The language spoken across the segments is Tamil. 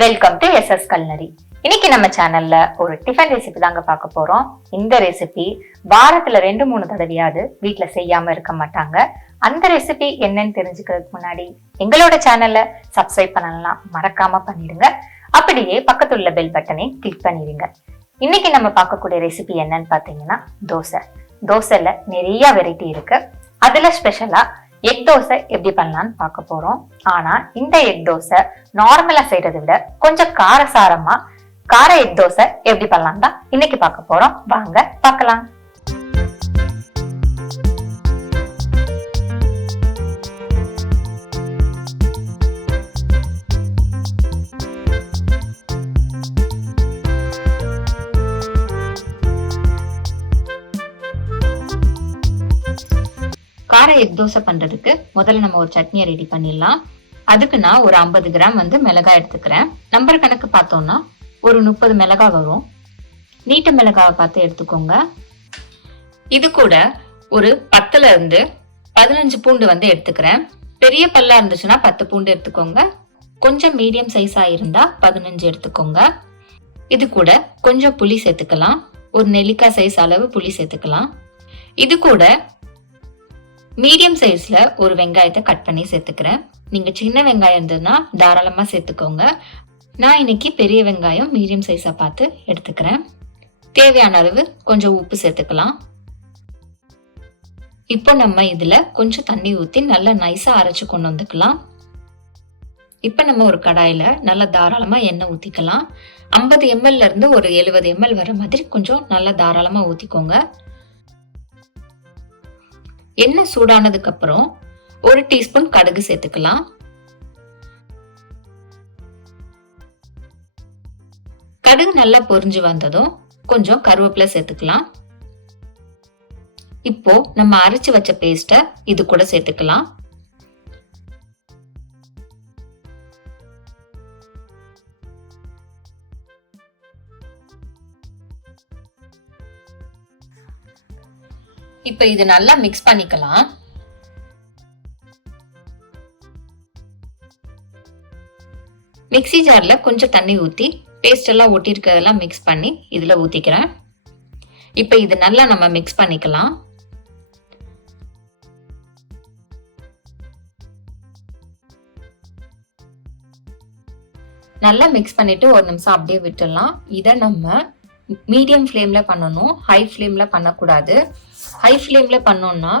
Welcome to SS culinary. இன்னைக்கு நம்ம சேனல்ல ஒரு டிஃபன் ரெசிபி தாங்க பார்க்க போறோம். இந்த ரெசிபி வாரத்துல 2-3 தடவையாவது வீட்டுல செய்யாம இருக்க மாட்டாங்க. அந்த ரெசிபி என்னன்னு தெரிஞ்சுக்கிறதுக்கு முன்னாடி எங்களோட சேனல்ல சப்ஸ்கிரைப் பண்ணலாம் மறக்காம பண்ணிடுங்க. அப்படியே பக்கத்துல பெல் பட்டனை கிளிக் பண்ணிடுங்க. இன்னைக்கு நம்ம பார்க்கக்கூடிய ரெசிபி என்னன்னு பாத்தீங்கன்னா தோசைல நிறைய வெரைட்டி இருக்கு. அதுல ஸ்பெஷலா எக் தோசை எப்படி பண்ணலாம்னு பார்க்க போறோம். ஆனா இந்த எக் தோசை நார்மலா செய்யறதை விட கொஞ்சம் காரசாரமா கார எக் தோசை எப்படி பண்ணலாம் தான் இன்னைக்கு பார்க்க போறோம். வாங்க பார்க்கலாம். கார எக் தோசை பண்றதுக்கு முதல்ல நம்ம ஒரு சட்னியை ரெடி பண்ணிடலாம். அதுக்கு நான் ஒரு 50 கிராம் மிளகாய் எடுத்துக்கிறேன். நம்பர் கணக்கு பார்த்தோம்னா ஒரு 30 மிளகாய் வரும். நீட்ட மிளகாவை பார்த்து எடுத்துக்கோங்க. இது கூட ஒரு 10ல இருந்து 15 பூண்டு எடுத்துக்கிறேன். பெரிய பல்லா இருந்துச்சுன்னா 10 பூண்டு எடுத்துக்கோங்க. கொஞ்சம் மீடியம் சைஸா இருந்தா 15 எடுத்துக்கோங்க. இது கூட கொஞ்சம் புளி சேர்த்துக்கலாம். ஒரு நெல்லிக்காய் சைஸ் அளவு புளி சேர்த்துக்கலாம். இது கூட மீடியம் சைஸ்ல ஒரு வெங்காயத்தை கட் பண்ணி சேர்த்துக்கிறேன். நீங்க சின்ன வெங்காயம் இருந்ததுன்னா தாராளமா சேர்த்துக்கோங்க. நான் இன்னைக்கு பெரிய வெங்காயம் மீடியம் சைஸா பார்த்து எடுத்துக்கிறேன். தேவையான அளவு கொஞ்சம் உப்பு சேர்த்துக்கலாம். இப்போ நம்ம இதுல கொஞ்சம் தண்ணி ஊத்தி நல்லா நைஸா அரைச்சு கொண்டு வந்துக்கலாம். இப்ப நம்ம ஒரு கடாயில நல்லா தாராளமா எண்ணெய் ஊத்திக்கலாம். 50 ml இருந்து ஒரு 70 ml வர மாதிரி கொஞ்சம் நல்லா தாராளமா ஊத்திக்கோங்க. எண்ணெய் சூடானதுக்கு அப்புறம் 1 டீஸ்பூன் கடுகு சேர்த்துக்கலாம். கடுகு நல்லா பொரிஞ்சு வந்ததும் கொஞ்சம் கருவேப்பிலை சேர்த்துக்கலாம். இப்போ நம்ம அரைச்சு வச்ச பேஸ்ட இது கூட சேர்த்துக்கலாம். இப்ப இது நல்லா மிக்ஸ் பண்ணிக்கலாம். மிக்ஸி ஜார்ல கொஞ்சம் தண்ணி ஊத்தி பேஸ்ட் எல்லாம் ஒட்டி இருக்கிறதெல்லாம் மிக்ஸ் பண்ணி இதுல ஊத்திக்கிறேன். இப்ப இது நல்லா நம்ம மிக்ஸ் பண்ணிக்கலாம். நல்லா மிக்ஸ் பண்ணிட்டு ஒரு நிமிஷம் அப்படியே விட்டுடலாம். இதை நம்ம மீடியம் ஃப்ளேம்ல பண்ணணும், ஹை ஃப்ளேம்ல பண்ணக்கூடாது. ஹை ஃப்ளேம்ல பண்ணோம்னா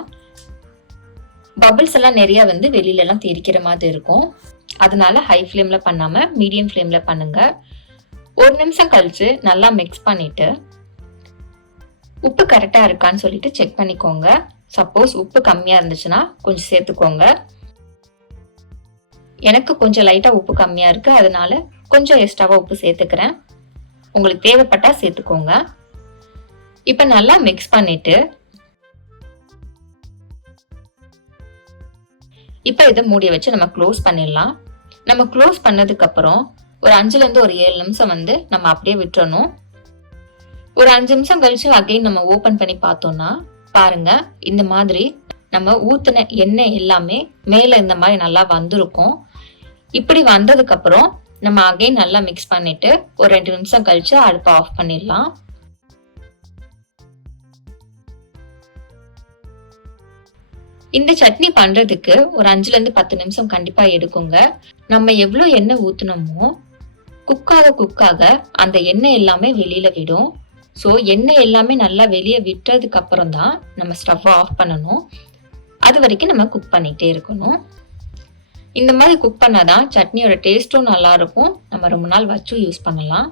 பபிள்ஸ் எல்லாம் நிறைய வெளியில எல்லாம் தெரிக்கிற மாதிரி இருக்கும். அதனால ஹை ஃப்ளேம்ல பண்ணாம மீடியம் ஃப்ளேம்ல பண்ணுங்க. ஒரு நிமிஷம் கழிச்சு நல்லா மிக்ஸ் பண்ணிட்டு உப்பு கரெக்டா இருக்கான்னு சொல்லிட்டு செக் பண்ணிக்கோங்க. சப்போஸ் உப்பு கம்மியா இருந்துச்சுன்னா கொஞ்சம் சேர்த்துக்கோங்க. எனக்கு கொஞ்சம் லைட்டா உப்பு கம்மியா இருக்கு, அதனால கொஞ்சம் எக்ஸ்ட்ராவா உப்பு சேர்த்துக்கிறேன். உங்களுக்கு தேவைப்பட்டா சேர்த்துக்கோங்க. இப்ப நல்லா மிக்ஸ் பண்ணிட்டு இப்ப இதை மூடி வச்சு நம்ம க்ளோஸ் பண்ணிடலாம். நம்ம க்ளோஸ் பண்ணதுக்கு அப்புறம் ஒரு 5ல இருந்து ஒரு 7 நிமிஷம் நம்ம அப்படியே விட்டுறணும். ஒரு 5 நிமிஷம் கழிச்சு அகைன் நம்ம ஓபன் பண்ணி பார்த்தோம்னா பாருங்க, இந்த மாதிரி நம்ம ஊத்துன எண்ணெய் எல்லாமே மேல இந்த மாதிரி நல்லா வந்திருக்கும். இப்படி வந்ததுக்கு அப்புறம் நம்ம அகைன் நல்லா மிக்ஸ் பண்ணிட்டு ஒரு 2 நிமிஷம் கழிச்சு அடுப்பை ஆஃப் பண்ணிடலாம். இந்த சட்னி பண்றதுக்கு ஒரு 5ல இருந்து 10 நிமிஷம் கண்டிப்பா எடுக்குங்க. நம்ம எவ்வளவு எண்ணெய் ஊத்துனோமோ குக்காக அந்த எண்ணெய் எல்லாமே வெளியில விடும். ஸோ எண்ணெய் எல்லாமே நல்லா வெளியே விட்டுறதுக்கு அப்புறம் தான் நம்ம ஸ்டவ்வை ஆஃப் பண்ணணும். அது வரைக்கும் நம்ம குக் பண்ணிட்டே இருக்கணும். இந்த மாதிரி குக் பண்ணாதான் சட்னியோட டேஸ்டும் நல்லா இருக்கும். நம்ம ரொம்ப நாள் வச்சு யூஸ் பண்ணலாம்.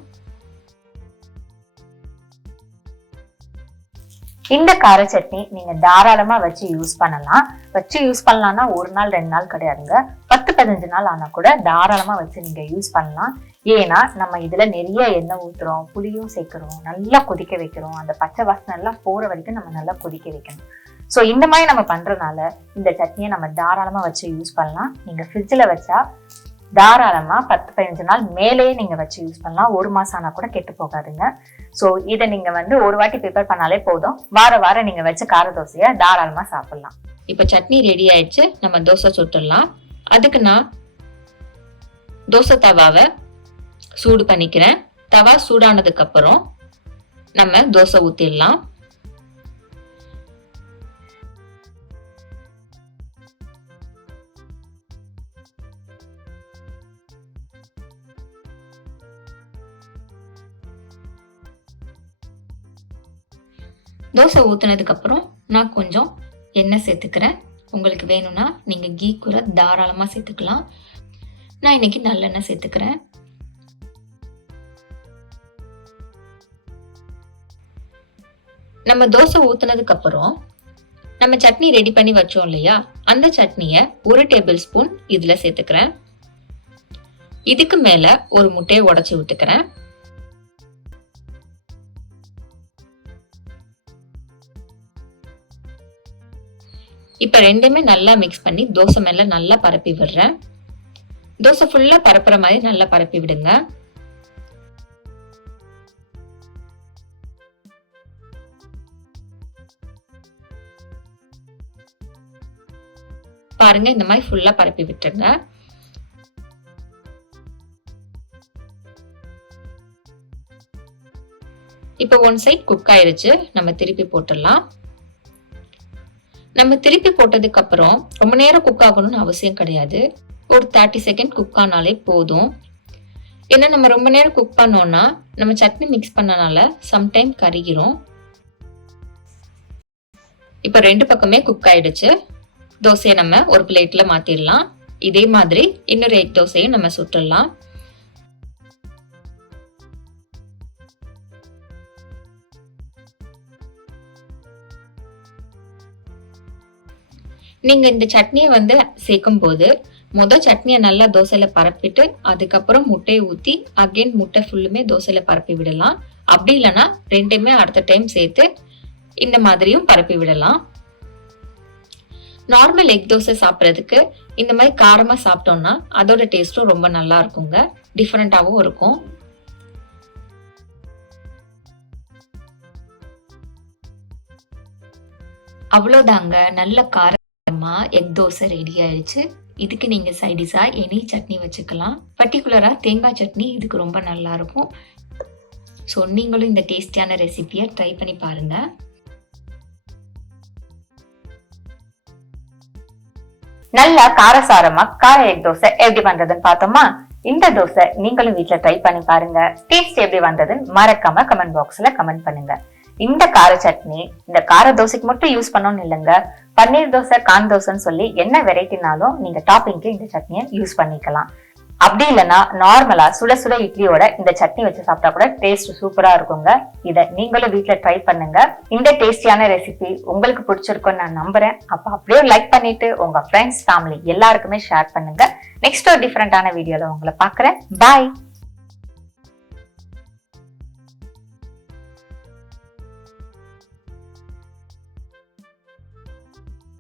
இந்த கார சட்னி நீங்க தாராளமா வச்சு யூஸ் பண்ணலாம். வச்சு யூஸ் பண்ணலாம்னா 1 நாள் 2 நாள் கிடையாதுங்க, 10-15 நாள் ஆனா கூட தாராளமா வச்சு நீங்க யூஸ் பண்ணலாம். ஏன்னா நம்ம இதுல நிறைய எண்ணெய் ஊத்துறோம், புளியும் சேர்க்கிறோம், நல்லா கொதிக்க வைக்கிறோம். அந்த பச்சை வாசனை எல்லாம் போற வரைக்கும் நம்ம நல்லா கொதிக்க வைக்கணும். ஸோ இந்த மாதிரி நம்ம பண்றதுனால இந்த சட்னியை நம்ம தாராளமா வச்சு யூஸ் பண்ணலாம். நீங்க ஃப்ரிட்ஜில் வச்சா தாராளமா 10-15 நாள் மேலேயே நீங்க வச்சு யூஸ் பண்ணலாம். 1 மாசம் ஆனா கூட கெட்டு போகாதுங்க. ஸோ இதை நீங்க ஒரு வாட்டி ப்ரிப்பேர் பண்ணாலே போதும். வாரம் நீங்க வச்சு கார தோசையை தாராளமா சாப்பிடலாம். இப்ப சட்னி ரெடி ஆயிடுச்சு. நம்ம தோசை சுட்டுடலாம். அதுக்கு நான் தோசை தவாவை சூடு பண்ணிக்கிறேன். தவா சூடானதுக்கு அப்புறம் நம்ம தோசை ஊத்திடலாம். தோசை ஊத்துனதுக்கு அப்புறம் நான் கொஞ்சம் எண்ணெய் சேர்த்துக்கிறேன். உங்களுக்கு வேணும்னா நீங்க கீ கூட தாராளமா சேர்த்துக்கலாம். நான் இன்னைக்கு நல்லெண்ணெய் சேர்த்துக்கிறேன். நம்ம தோசை ஊத்துனதுக்கு அப்புறம் நம்ம சட்னி ரெடி பண்ணி வச்சோம் இல்லையா, அந்த சட்னியை 1 டேபிள் ஸ்பூன் இதுல சேர்த்துக்கிறேன். இதுக்கு மேல ஒரு முட்டையை உடைச்சு விட்டுக்கிறேன். இப்ப ரெண்டுமே நல்லா மிக்ஸ் பண்ணி தோசை மேல நல்லா பரப்பி விடுறேன். தோசை ஃபுல்லா பரப்புற மாதிரி நல்லா பரப்பி விடுங்க. பாருங்க, இந்த மாதிரி ஃபுல்லா பரப்பி விட்டுருங்க. இப்ப ஒன் சைட் குக் ஆயிருச்சு. நம்ம திருப்பி போட்டுடலாம். நம்ம திருப்பி போட்டதுக்கு அப்புறம் ரொம்ப நேரம் குக் ஆகணும்னு அவசியம் கிடையாது. ஒரு 30 செகண்ட் குக் ஆனாலே போதும். ஏன்னா நம்ம ரொம்ப நேரம் குக் பண்ணோம்னா நம்ம சட்னி மிக்ஸ் பண்ணனால சம்டைம் கருகிரும். இப்ப 2 பக்கமே குக் ஆயிடுச்சு. தோசையை நம்ம ஒரு பிளேட்ல மாத்திடலாம். இதே மாதிரி இன்னொரு எக் தோசையும் நம்ம சுட்டுடலாம். நீங்க இந்த சட்னியை சேர்க்கும் போது சட்னியை நல்லா தோசையில பரப்பிட்டு அதுக்கப்புறம் முட்டையை ஊத்தி அகைன் முட்டை ஃபுல்லுமே தோசையில பரப்பி விடலாம். அப்படி இல்லைன்னா ரெண்டுமே அடுத்த டைம் சேர்த்து இந்த மாதிரியும் பரப்பி விடலாம். நார்மல் எக் தோசை சாப்பிட்றதுக்கு இந்த மாதிரி காரமா சாப்பிட்டோம்னா அதோட டேஸ்டும் ரொம்ப நல்லா இருக்குங்க. டிஃபரெண்டாவும் இருக்கும். அவ்வளோதாங்க, நல்ல காரமா எக் தோசை ரெடி ஆயிடுச்சு. இதுக்கு நீங்க சைடிஷா எனி சட்னி வச்சுக்கலாம். பர்டிகுலரா தேங்காய் சட்னி இதுக்கு ரொம்ப நல்லா இருக்கும். ஸோ நீங்களும் இந்த டேஸ்டியான ரெசிபியை ட்ரை பண்ணி பாருங்க. நல்ல காரசாரமா கார எக் தோசை எப்படி பண்றதுன்னு பார்த்தோமா? இந்த தோசை நீங்களும் வீட்டுல ட்ரை பண்ணி பாருங்க. டேஸ்ட் எப்படி வந்ததுன்னு மறக்காம கமெண்ட் பாக்ஸ்ல கமெண்ட் பண்ணுங்க. இந்த கார சட்னி இந்த கார தோசைக்கு மட்டும் யூஸ் பண்ணணும்னு இல்லைங்க. பன்னீர் தோசை, கான் தோசைன்னு சொல்லி என்ன வெரைட்டினாலும் நீங்க டாப்பிங்க்கு இந்த சட்னியை யூஸ் பண்ணிக்கலாம். அப்படி இல்லைன்னா நார்மலா சுட சுட இட்லியோட இந்த சட்னி வச்சு சாப்பிட்டா கூட டேஸ்ட் சூப்பரா இருக்குங்க. இதை நீங்களும் வீட்டுல ட்ரை பண்ணுங்க. இந்த டேஸ்டியான ரெசிபி உங்களுக்கு பிடிச்சிருக்கும்னு நான் நம்புறேன். அப்ப அப்படியே லைக் பண்ணிட்டு உங்க ஃப்ரெண்ட்ஸ், ஃபேமிலி எல்லாருக்குமே ஷேர் பண்ணுங்க. நெக்ஸ்ட் ஒரு டிஃபரெண்டான வீடியோல உங்களை பாக்குறேன். பாய்.